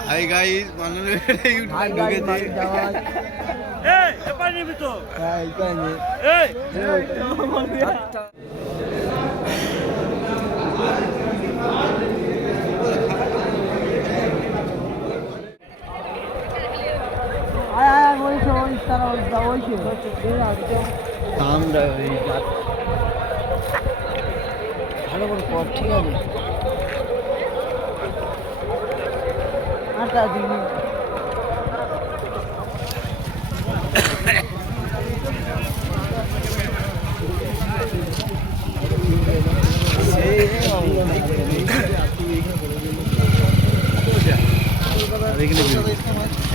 hi guys মানুষ ভালো করে পর ঠিক আছে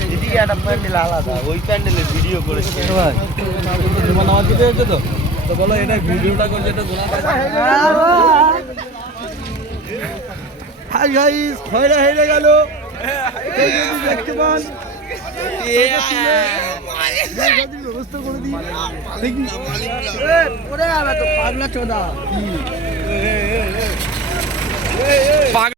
এদিকে একটা প্যান্ডেল আলাদা, ওই প্যান্ডেলের ভিডিও করেছে আমার দিতে হচ্ছে তো তো বলো এটা ভিডিওটা করছে এটা হাই গাইস খয়রা হেরে গেল দেখতে পান ব্যবস্থা করে দিই পাগলা চোদা